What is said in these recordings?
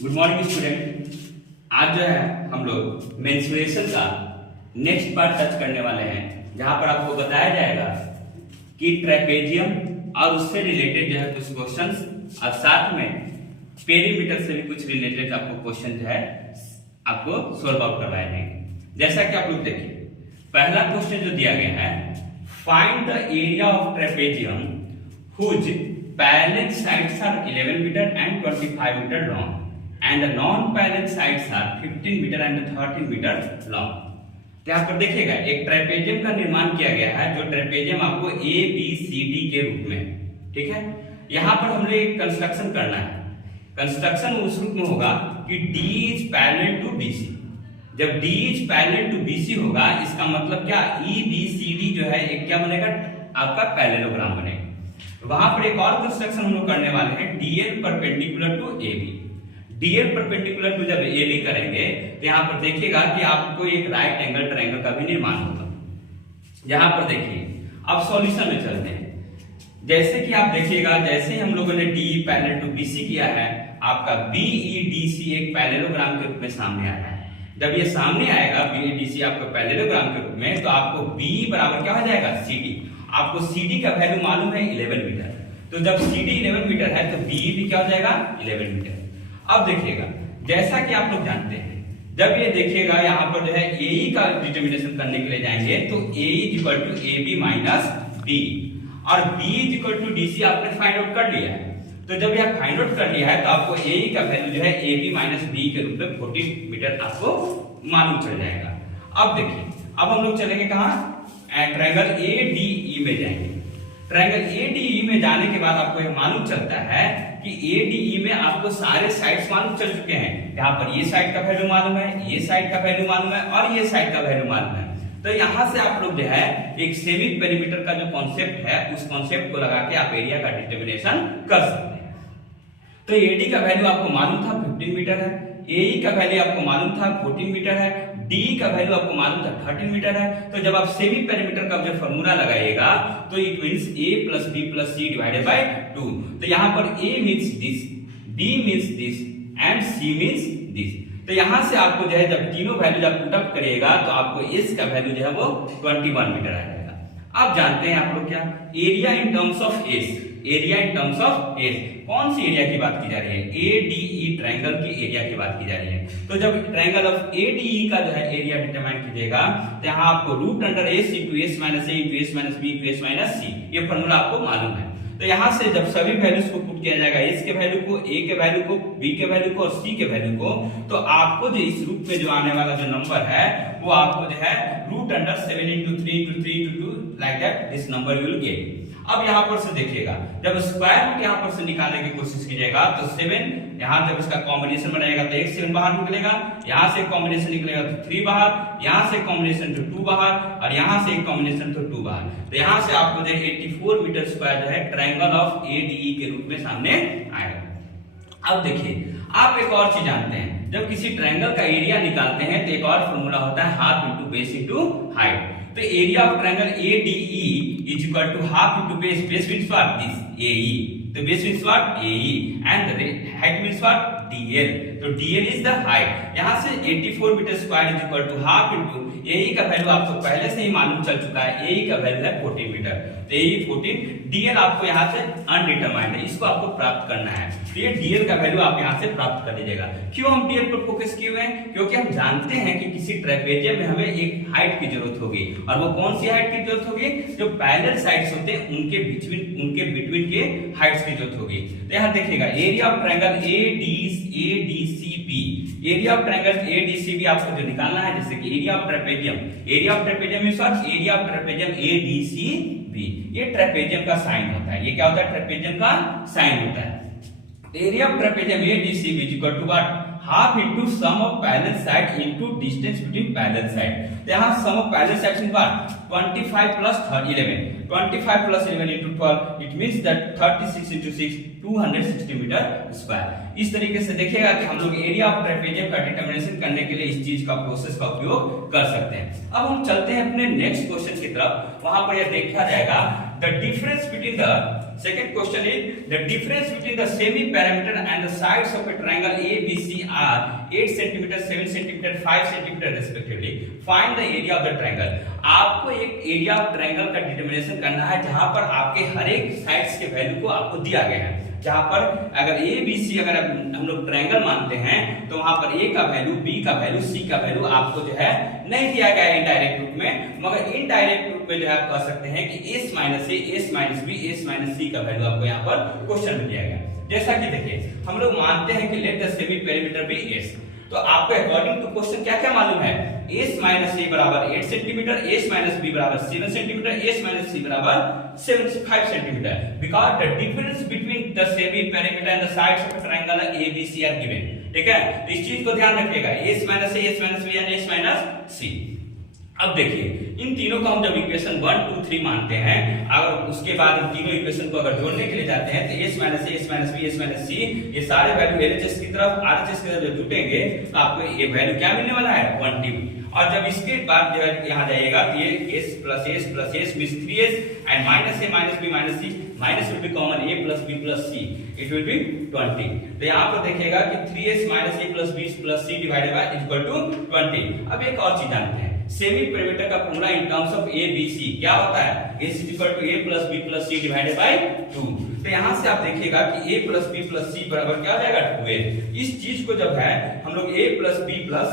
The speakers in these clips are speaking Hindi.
Good morning student. आज जो है हम लोग मेंसुरेशन का नेक्स्ट पार्ट टच करने वाले हैं, जहां पर आपको बताया जाएगा कि ट्रेपेजियम और उससे रिलेटेड जो है कुछ क्वेश्चंस और साथ में पेरीमीटर से भी कुछ रिलेटेड आपको क्वेश्चन जो है आपको सोल्व आउट करवाए जाएंगे। जैसा कि आप लोग देखिए, पहला क्वेश्चन जो दिया गया है, find the area of trapezium whose parallel sides are 11 metre and 25 metre long and the non-parallel sides are 15 metre and 13 metre long. तो यहाँ पर देखिएगा एक ट्रेपेजियम का निर्माण किया गया है, जो ट्रेपेजियम आपको ए बी सी डी के रूप में, ठीक है। यहाँ पर हमें एक कंस्ट्रक्शन करना है। कंस्ट्रक्शन उस रूप में होगा कि D is parallel to B C. जब D is parallel to B C होगा, इसका मतलब क्या, ई बी सी डी जो है एक क्या बनेगा, आपका पैरेललोग्राम बनेगा। वहां पर एक और कंस्ट्रक्शन हम लोग करने वाले हैं, DL perpendicular to A B. DL perpendicular to जब ए बी करेंगे तो यहाँ पर देखिएगा कि आपको एक राइट एंगल ट्रायंगल का भी निर्माण होगा। यहाँ पर देखिए, अब सॉल्यूशन में चलते हैं। जैसे कि आप देखिएगा, जैसे ही हम लोगों ने डी पैरेलल टू बीसी किया है, आपका बीईडीसी एक पैरेललोग्राम के रूप में सामने आया है। जब ये सामने आएगा बीईडीसी आपका पैरेललोग्राम के रूप में, तो आपको बी बराबर क्या हो जाएगा, सीडी। आपको सीडी का वैल्यू मालूम है 11 मीटर, तो जब सीडी 11 मीटर है तो बी भी क्या हो जाएगा, 11 मीटर। अब देखिएगा, जैसा कि आप लोग जानते हैं, जब ये देखिएगा यहाँ पर जो है ए का डिटर्मिनेशन करने के लिए जाएंगे तो A equal to A B minus B और B equal to D C आपने फाइंड आउट कर लिया है। तो जब यह फाइंड आउट कर लिया है तो आपको ए का वैल्यू जो है ए बी माइनस बी के रूप में 14 मीटर आपको मालूम चल जाएगा। अब देखिए, अब हम लोग चलेंगे कहाँ, ट्रायंगल ए डी ई में जाएंगे। ट्रायंगल ए डी ई में जाने के बाद आपको यह मालूम चलता है कि ए डी ई में आपको सारे साइड्स मालूम चल चुके हैं। यहाँ पर ये साइड का वैल्यू मालूम है, ये साइड का वैल्यू मालूम है और ये साइड का वैल्यू मालूम है। तो यहाँ से आप लोग जो है एक सेमी पेरीमीटर का जो कॉन्सेप्ट है, उस कॉन्सेप्ट को लगा के आप एरिया का डिटर्मिनेशन कर सकते हैं। तो एडी का वैल्यू आपको मालूम था 15 मीटर है, एई का वैल्यू आपको मालूम था 14 मीटर है, डी का वैल्यू आपको मालूम था 13 मीटर है। तो जब आप सेमी पेरीमीटर का जो फॉर्मूला लगाइएगा तो it means a plus b plus c divided bye 2। तो यहाँ पर a means this, b means this and c means this. तो यहाँ से आपको जो है जब तीनों वैल्यू जब पुट अप करिएगा तो आपको s का वैल्यू जो है वो 21 मीटर आ जाएगा। अब जानते हैं आप लोग क्या, area in terms of s, area in terms of S. कौन सी एरिया की बात की जा रही है, एडीई ट्रायंगल की एरिया की बात की जा रही है। तो जब ट्रायंगल ऑफ एडीई का जो है एरिया डिटरमाइन कीजिएगा तो यहाँ आपको root under S into S minus A into S minus B into S minus C, ये फॉर्मूला आपको मालूम है। तो यहाँ से जब सभी वैल्यूज को पुट किया जाएगा, एस के वैल्यू को, ए के वैल्यू को, बी के वैल्यू को और सी के वैल्यू को, तो आपको जो इस रूप में जो आने वाला जो नंबर है वो आपको जो है root under 7 into 3 into 3 into 2 like that this number you will get. अब यहाँ पर से देखिएगा, जब स्क्वायर रूट यहाँ पर से निकालने की कोशिश कीजिएगा तो 7, यहाँ जब इसका कॉम्बिनेशन बनाएगा तो एक 7 बाहर निकलेगा, यहाँ से कॉम्बिनेशन निकलेगा तो 3 बाहर, यहाँ से कॉम्बिनेशन तो 2 बाहर और यहाँ से एक कॉम्बिनेशन तो 2 बाहर। तो यहाँ से आपको जो 84 मीटर स्क्वायर जो है ट्रायंगल ऑफ एडीई के रूप में सामने आएगा। अब देखिए, आप एक और चीज जानते हैं, जब किसी ट्रायंगल का एरिया निकालते हैं तो एक और फॉर्मूला होता है half into base into height. तो area of triangle ADE is equal to half into base, base means what, this AE, तो base means what, AE and the height means what, DL। तो DL is the height। यहाँ से 84 metre square is equal to half into AE का वैल्यू आपको पहले से ही मालूम चल चुका है, AE का वैल्यू है 14 मीटर, तो AE 14, DL आपको यहाँ से अनडिटरमाइंड है, इसको आपको प्राप्त करना है। तो ये DL का वैल्यू आप यहाँ से प्राप्त कर लीजिएगा। क्यों हम DL पर फोकस किए हुए हैं, क्योंकि हम जानते हैं कि किसी ट्रेपेजियम में हमें एक हाइट की जरूरत होगी, और वो कौन सी हाइट की जरूरत होगी, जो पैरेलल साइड्स होते हैं उनके बिटवीन के हाइट्स की जरूरत होगी। तो यहाँ देखिएगा, area of triangle ADCB, area of triangle ADCB आपको जो निकालना है, जैसे कि area of trapezium means what, area of trapezium ADCB, ये ट्रेपेजियम का साइन होता है। ये क्या होता है, ट्रेपेजियम का साइन होता है। Area of trapezium ADCB is equal to what, half into sum of parallel side into distance between parallel side। तो यहाँ sum of parallel sides is what, 25 plus 11, 25 plus 11 into 12, it means that 36 into 6, 260 metre square. इस तरीके से देखिएगा कि हम लोग एरिया ऑफ ट्रेपेजियम का डिटरमिनेशन करने के लिए इस चीज का प्रोसेस का उपयोग कर सकते हैं। अब हम चलते हैं अपने नेक्स्ट क्वेश्चन की तरफ। वहां पर यह देखा जाएगा the difference between the second question is the difference between the semi parameter and the sides of a triangle ABC are 8 centimetre, 7 centimetre, 5 centimetre respectively. Find the area of the triangle. आपको एक एरिया ऑफ ट्रायंगल का डिटरमिनेशन करना है जहां पर आपके हर एक साइड्स के वैल्यू को आपको दिया गया है। जहां पर अगर ABC अगर हम लोग ट्रायंगल मानते हैं तो वहां पर A का वैल्यू, B का वैल्यू, C का वैल्यू आपको जो है नहीं दिया गया है इनडायरेक्ट रूप में, मगर इनडायरेक्ट रूप में जो है आप कह सकते हैं कि S minus A, S minus B, S minus C का वैल्यू आपको यहाँ पर क्वेश्चन में दिया गया। जैसा कि देखिए हम लोग मानते हैं कि let the semi perimeter be S, तो आपको अकॉर्डिंग टू क्वेश्चन क्या क्या मालूम है? S माइनस A बराबर 8 सेंटीमीटर, S माइनस B बराबर 7 सेंटीमीटर, S माइनस C बराबर 5 centimetre. Because the difference between the semi perimeter and the sides of the triangle ABC are given. ठीक है, तो इस चीज को ध्यान रखिएगा, S minus A, S minus B and S minus C। अब देखिए इन तीनों को हम जब इक्वेशन 1, 2, 3 मानते हैं, अगर उसके बाद इन तीनों इक्वेशन को अगर जोड़ने के लिए जाते हैं तो S minus A, S minus B, S minus C ये सारे वैल्यू LHS की तरफ, RHS की तरफ जब जुटेंगे तो आपको ये वैल्यू क्या मिलने वाला है? 20। और जब इसके बाद जो है यहाँ जाइएगा तो ये S plus S means 3S and minus A minus B minus C, minus will be common A plus B plus C, it will be 20। तो यहाँ पर देखिएगा कि 3S minus A plus B plus C divided by equal to 20। अब एक और चीज जानते हैं, सेमी पेरीमीटर का formula in terms of ABC क्या होता है? S equal to A plus B plus C divided bye 2। तो यहाँ से आप देखिएगा कि A plus B plus C बराबर क्या हो जाएगा? 2A। इस चीज को जब है हम लोग A plus B plus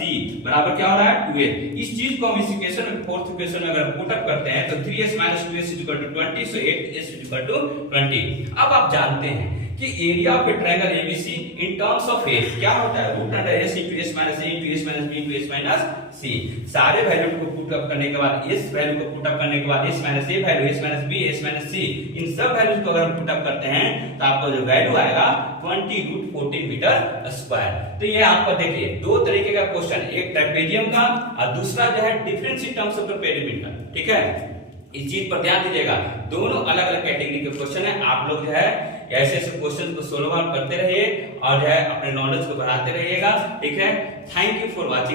C बराबर क्या हो रहा है? 2A। इस चीज को हम इस इक्वेशन में, फोर्थ इक्वेशन में अगर पुट अप करते हैं तो 3S minus 2S equal to 20, so 8S equal to 20। अब आप जानते हैं कि area of a triangle ABC in terms of A क्या होता है? Root under S into S minus A into S minus B into S minus C। सारे वैल्यू को पुट अप करने के बाद, S वैल्यू को पुट अप करने के बाद S minus A value, S minus B, S minus C, इन सब वैल्यूज को अगर हम पुट अप करते हैं तो आपको जो वैल्यू आएगा 20√14 मीटर स्क्वायर। तो ये आपको देखिए दो तरीके का क्वेश्चन, एक ट्रेपेजियम का और दूसरा जो है difference in terms of the perimeter. ठीक है, इस चीज पर ध्यान दीजिएगा, दोनों अलग अलग कैटेगरी के क्वेश्चन है। आप लोग जो है ऐसे ऐसे क्वेश्चन को सोल्व करते रहिए और जो है अपने नॉलेज को बढ़ाते रहिएगा। ठीक है, थैंक यू फॉर वॉचिंग।